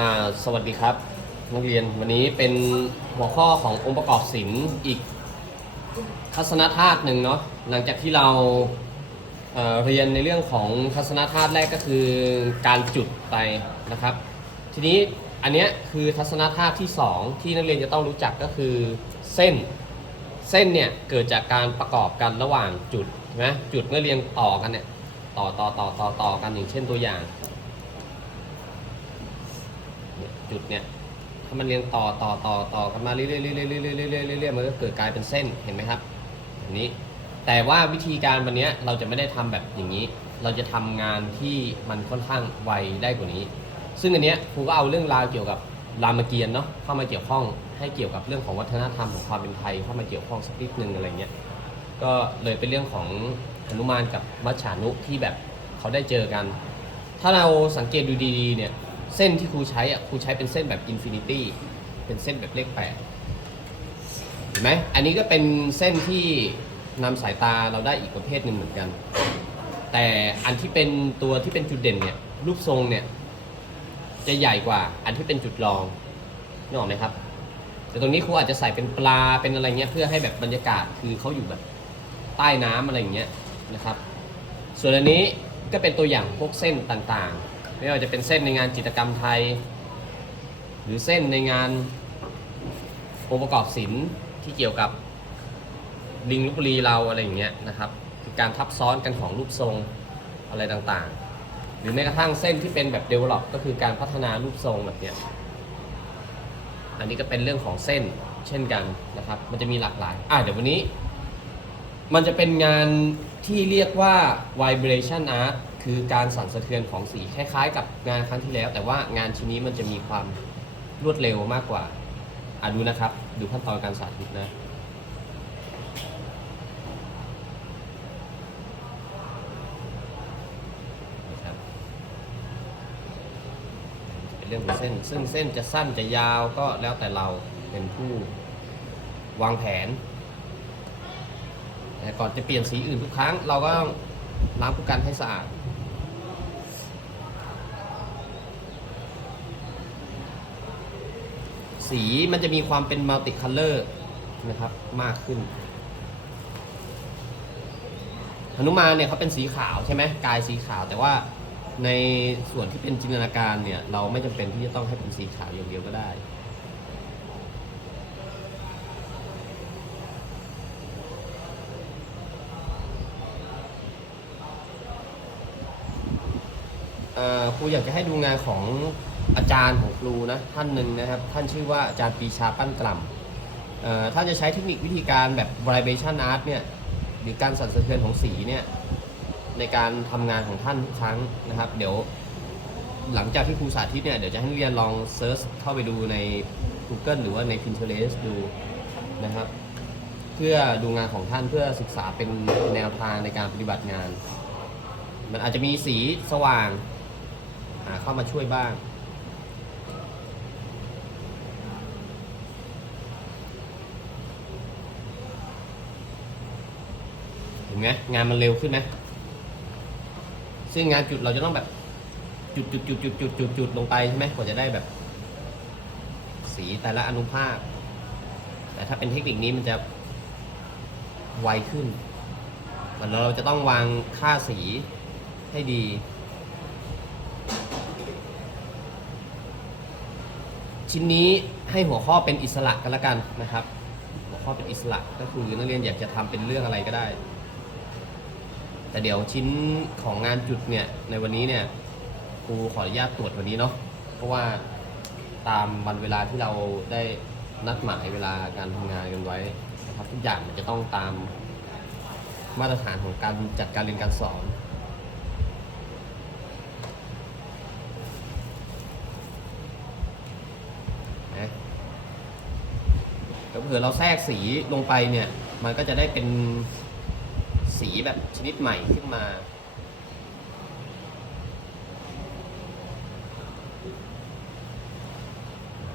อ่าสวัสดีครับ นักเรียนวันนี้เป็นหัวข้อขององค์ประกอบศิลป์อีกทัศนธาตุหนึ่งเนาะหลังจากที่เราเเรียนในเรื่องของทัศนธาตุแรกก็คือการจุดไปนะครับ ทีนี้อันเนี้ยคือทัศนธาตุที่สองที่นักเรียนจะต้องรู้จักก็คือเส้นเส้นเนี่ยเกิดจากการประกอบกันระหว่างจุดใช่ไหมจุดเมื่อเรียงต่อกันเนี่ยต่อต่อต่อต่อต่อกันอย่างเช่นตัวอย่าง จุดเนี่ยถ้ามันเรียงต่อต่อต่อต่อกันมาเรื่อยๆเรื่อยๆเรื่อยๆเรื่อยๆเรื่อยๆมันก็เกิดกลายเป็นเส้นเห็นไหมครับแบบนี้แต่ว่าวิธีการวันนี้เราจะไม่ได้ทำแบบอย่างนี้ เราจะทำงานที่มันค่อนข้างไวได้กว่านี้ ซึ่งอันเนี้ยครูก็เอาเรื่องราวเกี่ยวกับรามเกียรติ์เนาะเข้ามาเกี่ยวข้องให้เกี่ยวกับเรื่องของวัฒนธรรมของความเป็นไทยเข้ามาเกี่ยวข้องสักนิดนึงอะไรเงี้ยก็เลยเป็นเรื่องของหนุมานกับมัจฉานุที่แบบเขาได้เจอกัน ถ้าเราสังเกตดูดีๆเนี่ย เส้นที่ครูใช้อะครูใช้เป็นเส้นแบบอินฟินิตี้เป็นเส้นแบบเลขแปดเห็นไหมอันนี้ก็เป็นเส้นที่นำสายตาเราได้อีกประเภทหนึ่งเหมือนกัน แต่อันที่เป็นตัวที่เป็นจุดเด่นเนี่ยรูปทรงเนี่ยจะใหญ่กว่าอันที่เป็นจุดรองนึกออกไหมครับ แต่ตรงนี้ครูอาจจะใส่เป็นปลาเป็นอะไรเงี้ยเพื่อให้แบบบรรยากาศคือเขาอยู่แบบใต้น้ำอะไรอย่างเงี้ยนะครับ ส่วนอันนี้ก็เป็นตัวอย่างพวกเส้นต่างๆ ไม่ว่าจะเป็นเส้นในงานจิตรกรรมไทย หรือเส้นในงานองค์ประกอบศิลป์ที่เกี่ยวกับลิงลุกบุรีเราอะไรอย่างเงี้ยนะครับคือการทับซ้อนกันของรูปทรงอะไรต่างๆ หรือแม้กระทั่งเส้นที่เป็นแบบ develop ก็คือการพัฒนารูปทรงแบบเนี้ยอันนี้ก็เป็นเรื่องของเส้นเช่นกันนะครับ มันจะมีหลากหลายอะเดี๋ยววันนี้ มันจะเป็นงานที่เรียกว่า vibration art คือการสั่นสะเทือนของสีคล้ายๆ กับงานครั้งที่แล้ว แต่ว่างานชิ้นนี้มันจะมีความรวดเร็วมากกว่าอะดูนะครับ ดูขั้นตอนการสาธิตนะนะครับเป็นเรื่องของเส้น ซึ่งเส้นจะสั้นจะยาวก็แล้วแต่เราเป็นผู้วางแผน แต่ก่อนจะเปลี่ยนสีอื่นทุกครั้ง เราก็ล้างผู้กันให้สะอาด สีมันจะมีความเป็นมัลติคัลเลอร์นะครับมากขึ้นหนุมานเนี่ยเขาเป็นสีขาวใช่ไหมกายสีขาวแต่ว่าในส่วนที่เป็นจินตนาการเนี่ย เราไม่จำเป็นที่จะต้องให้เป็นสีขาวอย่างเดียวก็ได้ครูอยากจะให้ดูงานของ อาจารย์ของครูนะท่านหนึ่งนะครับ ท่านชื่อว่าอาจารย์ปีชาปั้นกล่ำท่านจะใช้เทคนิควิธีการแบบ vibration art เนี่ยหรือการสั่นสะเทือนของสีเนี่ยในการทำงานของท่านทุกครั้งนะครับ เดี๋ยวหลังจากที่ครูสาธิตเนี่ยเดี๋ยวจะให้นักเรียนลองเซิร์ชเข้าไปดูใน Google หรือว่าใน Pinterest ดูนะครับ เพื่อดูงานของท่านเพื่อศึกษาเป็นแนวทางในการปฏิบัติงาน มันอาจจะมีสีสว่างเข้ามาช่วยบ้าง เห็น ไหมงานมันเร็วขึ้นไหมซึ่งงานจุดเราจะต้องแบบ จุดจุดจุดจุดจุดจุดจุดลงไปใช่ไหมกว่าจะได้แบบ สีแต่ละอนุภาค แต่ถ้าเป็นเทคนิคนี้มันจะไวขึ้นเหมือนเราจะต้องวางค่าสีให้ดีชิ้นนี้ให้หัวข้อเป็นอิสระกันละกันนะครับ หัวข้อเป็นอิสระก็คือนักเรียนอยากจะทำเป็นเรื่องอะไรก็ได้ แต่เดี๋ยวชิ้นของงานจุดเนี่ยในวันนี้เนี่ยครูขออนุญาตตรวจวันนี้เนาะเพราะว่าตามวันเวลาที่เราได้นัดหมายเวลาการทำงานกันไว้นะครับทุกอย่างมันจะต้องตามมาตรฐานของการจัดการเรียนการสอนนะเผื่อเราแทรกสีลงไปเนี่ย มันก็จะได้เป็น สีแบบชนิดใหม่ขึ้นมา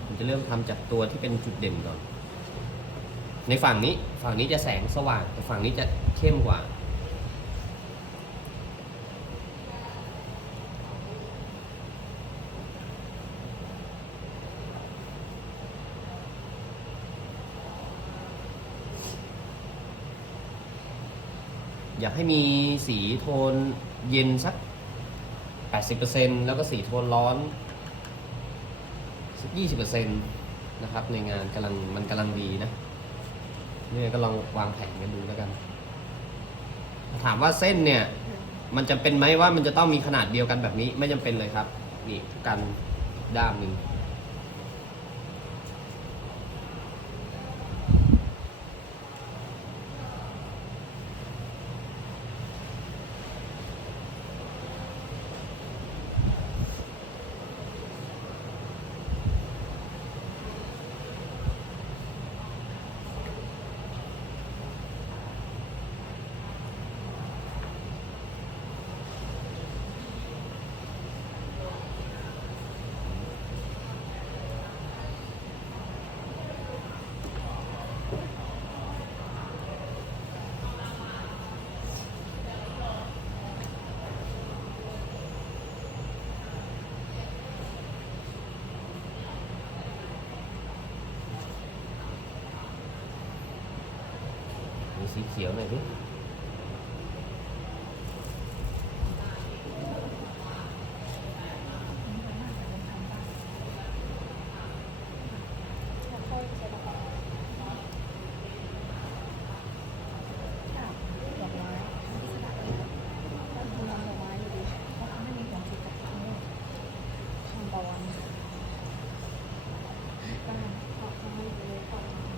ผมจะเริ่มทำจากตัวที่เป็นจุดเด่นก่อน ในฝั่งนี้ฝั่งนี้จะแสงสว่างแต่ฝั่งนี้จะเข้มกว่า อยากให้มีสีโทนเย็นสัก 80%แล้วก็สีโทนร้อนสัก20%นะครับในงานกำลังมันกำลังดีนะเนี่ยก็ลองวางแผนกันดูแล้วกัน ถามว่าเส้นเนี่ย มันจะเป็นไหมว่ามันจะต้องมีขนาดเดียวกันแบบนี้ไม่จำเป็นเลยครับ นี่กันด้ามหนึ่ง มีสี เขียวหน่อยสิ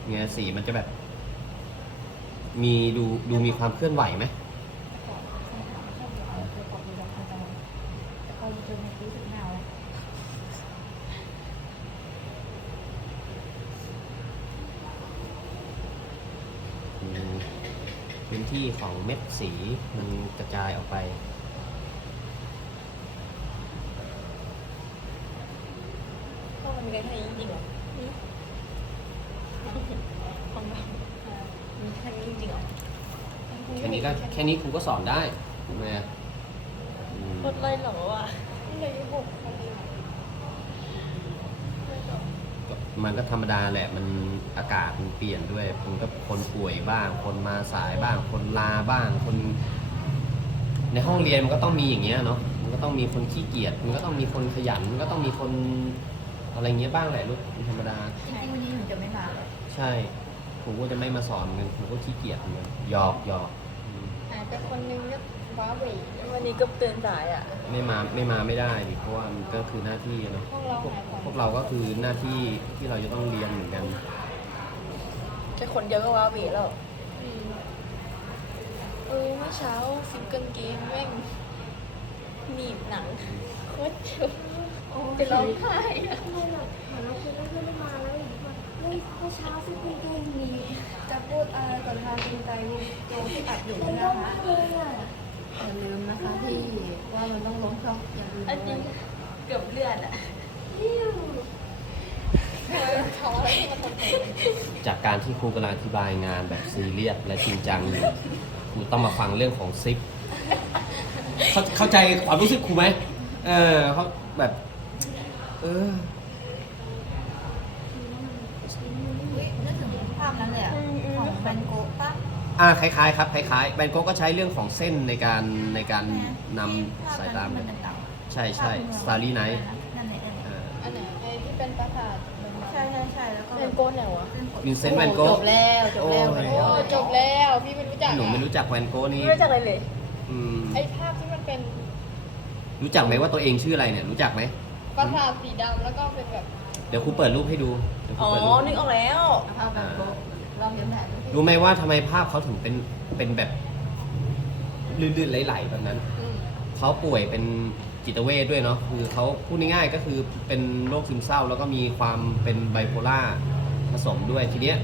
เนี่ยสีมันจะแบบ มีดูดูมีความเคลื่อนไหวไหมพื้นที่ของเม็ดสีมันกระจายออกไปก็มันมีแค่นี้จริงเรามีแค่นี้จริงเหรอ แค่นี้ ก็แค่นี้ครูก็สอนได้ถูกไหมอะอืมโคตรเลยเหรอวะเลยหกคนเดียวก็มันก็ธรรมดาแหละมันอากาศมันเปลี่ยนด้วยมันก็คนป่วยบ้าง คนมาสายบ้าง คนลาบ้าง คน ในห้องเรียนมันก็ต้องมีอย่างเงี้ยเนาะมันก็ต้องมีคนขี้เกียจมันก็ต้องมีคนขยันมันก็ต้องมีคนอะไรเงี้ยบ้างแหละลูกเป็นธรรมดา จริงๆวันนี้หนูจะไม่มาเลยใช่ครูก็จะไม่มาสอนเหมือนกันครูก็ขี้เกียจเหมือนกันหยอกหยอกอืมหายไปคนนึงก็ว้าเหววันนี้ก็เตือนสายอะ ไม่มาไม่มาไม่ได้ดิเพราะว่ามันก็คือหน้าที่อะเนาะพวกเราพวกหายไปพวกเราก็คือหน้าที่ที่เราจะต้องเรียนเหมือนกัน แค่คนเดียวก็ว้าเหวแล้วเออเมื่อเช้าซิปกางเกงแม่งหนีบหนังโคตรเจ็บจะร้องไห้อะทำไมแบบเหมือนเราคุยกันไม่ได้มาแล้วอย่าง เงี้ยแบบเฮ้ยเมื่อเช้าซิคุณตูนมีจะพูดอะไรกับทางคุณไตตัวที่อัดอยู่มันนะก็คะมากเลยอะอย่าลืมนะคะที่ว่ามันต้องลงช่องอย่าลืมอันจริงเกือบเลือดอะอิ้วท้อแล้วที่มันทำเป็นจากการที่ครูกำลังอธิบายงานแบบซีเรียสและจริงจังอยู่ครูต้องมาฟังเรื่องของซิปเข้าเข้าใจความรู้สึกครูไหมเออเขาแบบ เอออุ๊ยนึกถึงภาพนั้นเลยอะของแวนโกะป่ะ อ่าคล้ายๆครับคล้ายๆแบนโกก็ใช้เรื่องของเส้นในการในการนำสายตามมันเก่าใช่ใช่สตาร์ลี่ไนท์นั่นแหละนั่นแหละอันไหนไอ้ที่เป็นประสาทใช่ใช่ใช่แล้วก็เป็นโก้ไหนวะวินเซนต์แวนโกจบแล้วจบแล้วโอ้ยโอ้จบแล้วพี่ไม่รู้จักหนูอะไม่รู้จักแวนโกนี่ไม่รู้จักอะไรเลยอืมไอ้ภาพที่มันเป็น รู้จักไหมว่าตัวเองชื่ออะไรเนี่ยรู้จักไหมประสาทสีดำแล้วก็เป็นแบบเดี๋ยวครูเปิดรูปให้ดูเดี๋ยวครูอ๋อเปิดรูปนึกออกแล้วภาพแวนโกะลองย้อนถ่ายดูสิรู้ไหมว่าทำไมภาพเขาถึงเป็นเป็นแบบลื่นๆไหลๆแบบนั้น อืมเขาป่วยเป็นจิตเวทด้วยเนาะคือเขาพูดง่ายๆก็คือเป็นโรคซึมเศร้า แล้วก็มีความเป็นไบโพล่าผสมด้วยทีเนี้ย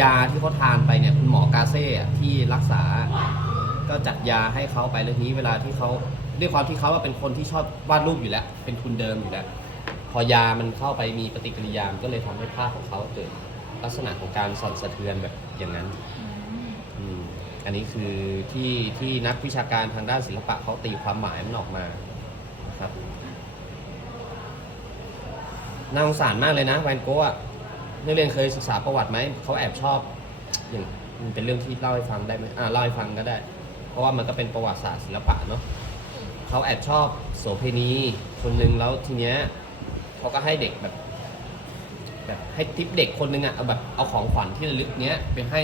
ยาที่เขาทานไปเนี่ยคุณหมอกาเซ่อะที่รักษา ก็จัดยาให้เขาไปแล้วทีนี้เวลาที่เขาด้วยความที่เขาว่าเป็นคนที่ชอบวาดรูปอยู่แล้ว เป็นทุนเดิมอยู่แล้ว พอยามันเข้าไปมีปฏิกิริยามันก็เลยทำให้ภาพของเขาเกิด ลักษณะของการสั่นสะเทือนแบบอย่างนั้นอืมอันนี้คือที่ที่นักวิชาการทางด้านศิลปะเขาตีความหมายมันออกมานะครับน่าสงสารมากเลยนะแวนโกะอะนักเรียนเคยศึกษาประวัติไหมเขาแอบชอบอย่างมันเป็นเรื่องที่เล่าให้ฟังได้ไหมอ่าเล่าให้ฟังก็ได้ เพราะว่ามันก็เป็นประวัติศาสตร์ศิลปะเนาะเขาแอบชอบโสเพณีคนนึงแล้วทีเนี้ยเขาก็ให้เด็กแบบ แบบให้ทิปเด็กคนหนึงอะเอาแบบเอาของขวัญที่ระลึกเนี้ยไปให้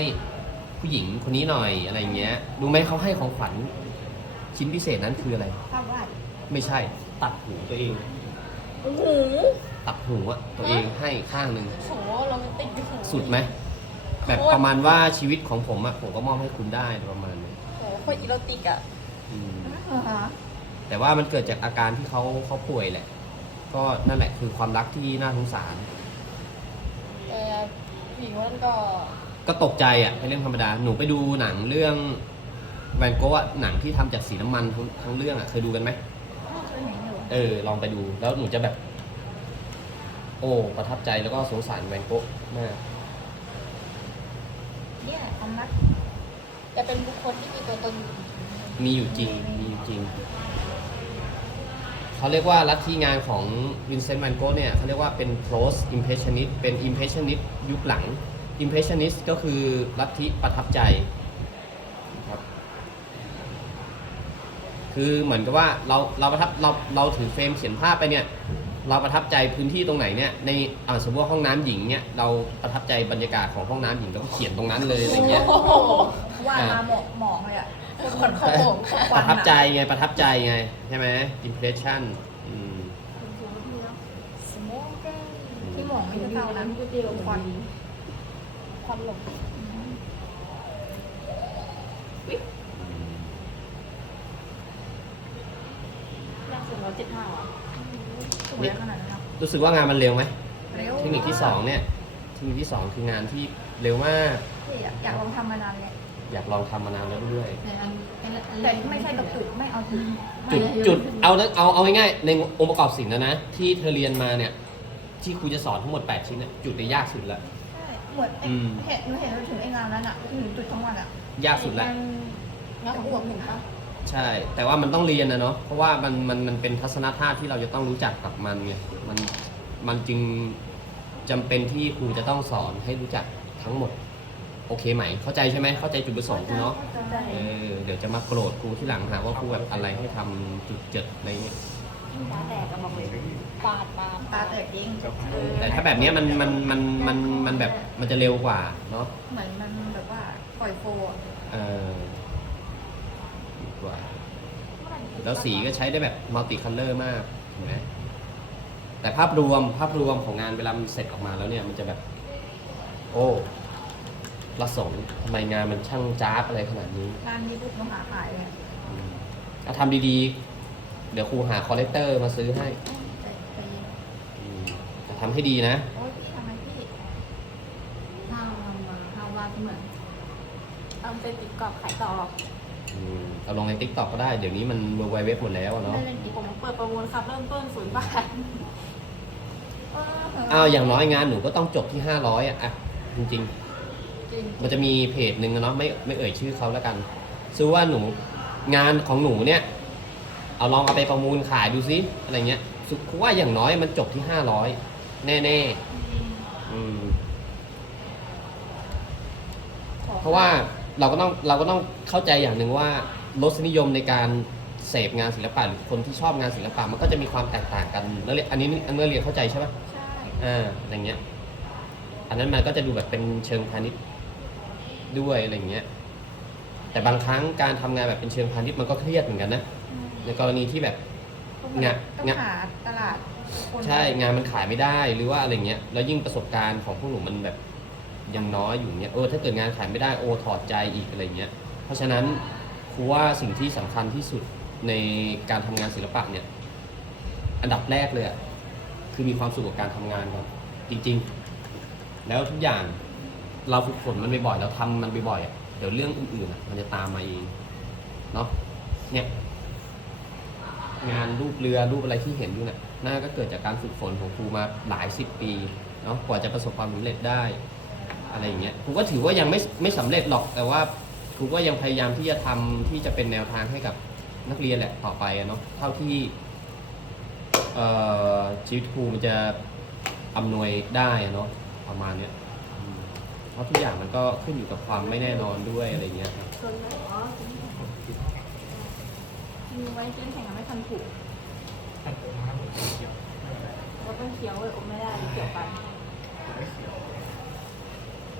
ผู้หญิงคนนี้หน่อยอะไรเงี้ยรู้ไหมเขาให้ของขวัญชิ้นพิเศษนั้นคืออะไรภาพวาดไม่ใช่ตัดหูตัวเอง โอ้โหตัดหูอะตัวเองให้ข้างหนึ่งโหโรแมนติกดิโสุดไหมแบบประมาณว่าชีวิตของผมอะผมก็มอบให้คุณได้ประมาณนี้โหโคตรอีโรติกอะอืมเหรอคะแต่ว่ามันเกิดจากอาการที่เขาเขาป่วยแหละ ก็นั่นแหละคือความรักที่น่าสงสารแต่ ผู้หญิงคนนั้นก็ก็ตกใจอะเป็นเรื่องธรรมดา หนูไปดูหนังเรื่องแวนโกะอะหนังที่ทำจากสีน้ำมันทั้งทั้งเรื่องอะเคยดูกันไหมอ๋อเคยเห็นอยู่เออ ลองไปดูแล้วหนูจะแบบ โอ้ประทับใจแล้วก็สงสารแวนโกะมาก เนี่ยแหละความรักจะเป็นบุคคลที่มีตัวตนอยู่มีอยู่จริงมีอยู่จริง เขาเรียกว่าลัทธิงานของวินเซนต์แวนโกะเนี่ยเขาเรียกว่าเป็น post impressionist เป็น impressionist ยุคหลัง impressionist ก็คือลัทธิประทับใจครับคือเหมือนกับว่าเราเราประทับเราเราถือเฟรมเขียนภาพไปเนี่ยเราประทับใจพื้นที่ตรงไหนเนี่ยในอ่าสมมติว่าห้องน้ำหญิงเนี่ยเราประทับใจบรรยากาศของห้องน้ำหญิงเราก็เขียนตรงนั้นเลยอะไรเงี้ยโอ้โหวาดมาหมอกหมอกเลยอะ คนเขาบอกประทับใจไงประทับใจไง ใช่ไหม impression อืมสโมกเกอร์ที่หมอกไม่ใช่เตานะควันควันหลงแรงสูงร้อยเจ็ดห้าอะสวยขนาดนั้นครับรู้สึกว่างานมันเร็วไหมเร็วเทคนิคที่สองเนี่ยเทคนิคที่สองคืองานที่เร็วมากที่อยากอยากลองทำมานานเลย อยากลองทำมานานแล้วด้วยแต่ไม่ใช่กับจุดไม่เอาจุดจุดจุดเอาเอาเอาง่ายๆในองค์ประกอบศิลป์นะนะที่เธอเรียนมาเนี่ยที่ครูจะสอนทั้งหมด 8 ชิ้นเนี่ยจุดเนี่ยยากสุดละ ใช่เหมือนไอ้อืม เห็นหนูเห็นเราถึงไอ้งานนั้นอะถึงจุดทั้งวันอะยากสุดละ งานของพวกหนึ่งปะใช่ แต่ว่ามันต้องเรียนนะเนาะเพราะว่ามันมันมันเป็นทัศนคติที่เราจะต้องรู้จักกับมันไงมันมันจึงจำเป็นที่ครูจะต้องสอนให้รู้จักทั้งหมด โอเคไหม เข้าใจใช่ไหมเข้าใจจุดประสงค์ครูเนาะใช่เออเดี๋ยวจะมาโกรธครูที่หลังหาว่าครูแบบอะไรให้ทำจุดเจ็ดอะไรเงี้ยตาแตกก็บอกเลยปาดปาดตาแตกจริงแต่ถ้าแบบเนี้ยมันมันมันมันมันแบบมันจะเร็วกว่าเนาะเหมือนมันแบบว่าปล่อยโฟอะเออดีกว่า แล้วสีก็ใช้ได้แบบมัลติคัลเลอร์มากเห็นไหมแต่ภาพรวมภาพรวมของงานเวลามันเสร็จออกมาแล้วเนี่ยมันจะแบบ โอ้ ประสงค์ทำไมงานมันช่างจ้าบอะไรขนาดนี้งานนี้ปุ๊บมาหาขายเลยอืมถ้าทำดีๆ เดี๋ยวครูหาคอลเลกเตอร์มาซื้อให้ใจใจเย็นอืมแต่ทำให้ดีนะ โอ้ยพี่ทำไมพี่ห้าวมาห้าวว่าเหมือนเอาไปติดกรอบขายต่ออืมเอาลงใน t ิ k t o k ก็ได้ เดี๋ยวนี้มันเวอร์ไวเว็บหมดแล้วอะเนาะ ไม่เล่นดีผมเปิดประมูลครับเริ่มต้นศูนย์บาทอ้าว อย่างน้อยงานหนูก็ต้องจบที่ 500 อะอะจริงจริงๆ มันจะมีเพจหนึ่งอะเนาะไม่ไม่เอ่ยชื่อเขาแล้วกันซื้อว่าหนูงานของหนูเนี่ย เอาลองเอาไปประมูลขายดูซิอะไรเงี้ยสุครูว่าอย่างน้อยมันจบที่500แน่ๆอืม เพราะว่าเราก็ต้องเราก็ต้องเข้าใจอย่างหนึ่งว่ารสนิยมในการเสพงานศิลปะหรือคนที่ชอบงานศิลปะมันก็จะมีความแตกต่างกันแล้วเรียนอันนี้อันนี้เรียนเข้าใจใช่ปะใช่ อ่าอย่างเงี้ย อันนั้นมันก็จะดูแบบเป็นเชิงพาณิชย์ ด้วยอะไรเงี้ย แต่บางครั้งการทำงานแบบเป็นเชิงพาณิชย์มันก็เครียดเหมือนกันนะในกรณีที่แบบงะต้องงะหาตลาดคนใช่งานมันขายไม่ได้หรือว่าอะไรเงี้ยแล้วยิ่งประสบการณ์ของพวกหนูมันแบบยังน้อยอยู่เงี้ยเออถ้าเกิดงานขายไม่ได้โอถอดใจอีกอะไรเงี้ย เพราะฉะนั้นครูว่าสิ่งที่สำคัญที่สุดในการทำงานศิลปะเนี่ย อันดับแรกเลยอะคือมีความสุขกับการทำงานก่อนจริง ๆ แล้วทุกอย่าง เราฝึกฝนมันบ่อยๆเราทำมันบ่อยๆอะเดี๋ยวเรื่องอื่นๆอะมันจะตามมาเองเนาะเนี่ย งานรูปเรือรูปอะไรที่เห็นอยู่เนี่ยน่าก็เกิดจากการฝึกฝนของครูมาหลายสิบปีเนาะกว่าจะประสบความสำเร็จได้ อะไรอย่างเงี้ยครูก็ถือว่ายังไม่ไม่สำเร็จหรอกแต่ว่าครูก็ยังพยายามที่จะทำที่จะเป็นแนวทางให้กับนักเรียนแหละต่อไปเนาะเท่าที่ชีวิตครูมันจะอำนวยได้เนาะประมาณเนี้ย เพราะทุกอย่างมันก็ขึ้นอยู่กับความไม่แน่นอนด้วยอะไรอย่างเงี้ยครับส่วนไหนอ๋อมีไว้เล่นแข่งกันไม่ทันถูกท่านผมนะครับผมเขียวไม่เป็นไรเราต้องเคี้ยวเลยอมไม่ได้เกี่ยวกันผมไม่เขียว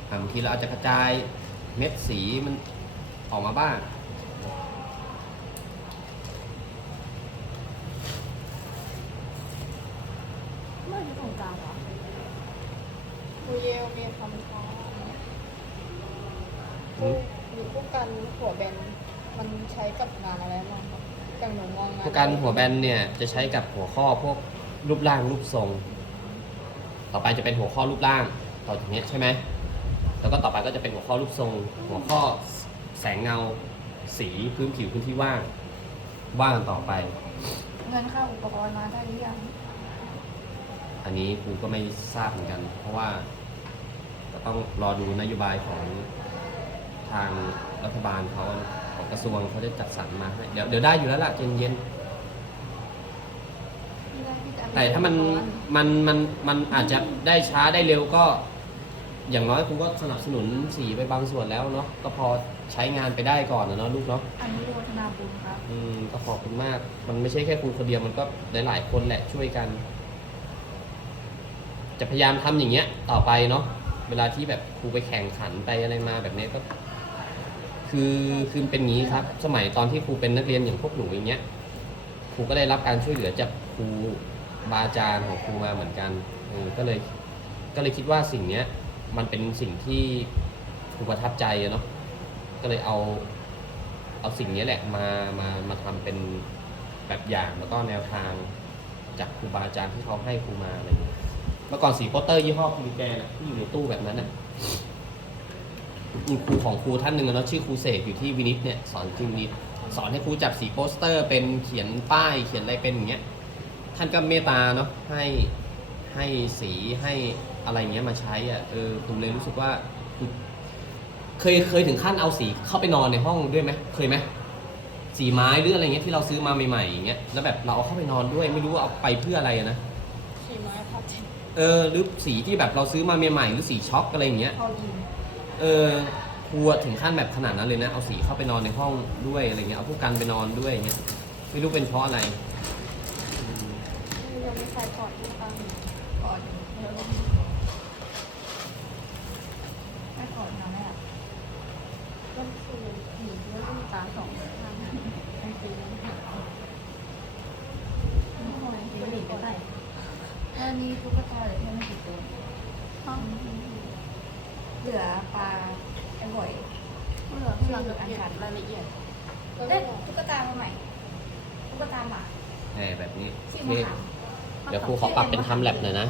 อะบางทีเราอาจจะกระจายเม็ดสีมันออกมาบ้างเมื่อที่ตรงกลางเหรอคูเยลมีคำท้าอื มหรือผู้กันหัวแบนมันใช้กับงานอะไรบ้างครับอย่างหนูมองงานผู้การหัวแบนเนี่ยจะใช้กับหัวข้อพวกรูปร่างรูปทรง ต่อไปจะเป็นหัวข้อรูปร่างต่อจากนี้ใช่ไหมแล้วก็ต่อไปก็จะเป็นหัวข้อรูปทรง หัวข้อแสงเงา สีพื้นผิวพื้นที่ว่าง ว่างต่อไป เงินค่าอุปกรณ์มาได้หรือยังอันนี้ครูก็ไม่ทราบเหมือนกัน เพราะว่าก็ต้องรอดูนโยบายของ ทางรัฐบาลเขาของกระทรวงเขาจะจัดสรรมาให้เดี๋ยวเดี๋ยวได้อยู่แล้วล่ะเย็นเย็นๆแต่ถ้ามันมันมันมันอาจจะได้ช้าได้เร็วก็ อย่างน้อยครูก็สนับสนุนสีไปบางส่วนแล้วเนาะก็พอใช้งานไปได้ก่อนนะเนาะลูกเนาะอันนี้โรธนาบุญครับอืมก็ขอบคุณมาก มันไม่ใช่แค่ครูคนเดียวมันก็หลายๆคนแหละช่วยกัน จะพยายามทำอย่างเงี้ย ต่อไปเนาะเวลาที่แบบครูไปแข่งขันไปอะไรมาแบบเนี้ยก็ คือคือเป็นงี้ครับ สมัยตอนที่ครูเป็นนักเรียนอย่างพวกหนูอย่างเงี้ยครูก็ได้รับการช่วยเหลือจากครูบาอาจารย์ของครูมาเหมือนกันเออก็เลยก็เลยคิดว่าสิ่งเนี้ยมันเป็นสิ่งที่ครูประทับใจอะเนาะก็เลยเอาเอาสิ่งนี้แหละมามามาทำเป็นแบบอย่างแล้วก็แนวทางจากครูบาอาจารย์ที่เขาให้ครูมาอะไรอย่างเงี้ยเมื่อก่อนสีโปสเตอร์ยี่ห้อครูแกนะที่อยู่ในตู้แบบนั้นน่ะ มีครูของครูท่านหนึ่งอะเนาะชื่อครูเสกอยู่ที่วินิตเนี่ยสอนที่วินิตสอนให้ครูจับสีโปสเตอร์เป็นเขียนป้ายเขียนอะไรเป็นอย่างเงี้ยท่านก็เมตตาเนาะให้ให้สีให้อะไรเงี้ยมาใช้อะเออผมเลยรู้สึกว่า เคยเคยถึงขั้นเอาสีเข้าไปนอนในห้องด้วยไหมเคยไหมสีไม้หรืออะไรเงี้ยที่เราซื้อมาใหม่ๆอย่างเงี้ยแล้วแบบเราเอาเข้าไปนอนด้วยไม่รู้ว่าเอาไปเพื่ออะไรอะนะขี่ไม้พัดเออหรือสีที่แบบเราซื้อมาใหม่ๆหรือสีช็อกอะไรอย่างเงี้ยเข้ายิม เออครัวถึงขั้นแบบขนาดนั้นเลยนะ เอาสีเข้าไปนอนในห้องด้วยอะไรเงี้ย เอาพวกกันไปนอนด้วยอย่างเงี้ย ไม่รู้เป็นเพราะอะไรอืมยังไม่ใส่ก่อนที่ตั้งก่อนไม่ก่อนทำไหมอะก็คือหนีแล้วก็มีตาสองข้างไอ้ปีนั้นหาไม่ค่อยเดี๋ยวหนีไปไหนอันนี้ตุ๊กตาเหลือแค่ไม่กี่ตัวห้อง เหลือปลาไอ้บ่อยเหลือที่เราจะเก็บรายละเอียดได้ตุ๊กตามาใหม่ตุ๊กตาหมาแหมแบบนี้ สีโอเคขาวเดี๋ยวครูขอปรับเป็นทำแลบหน่อยนะ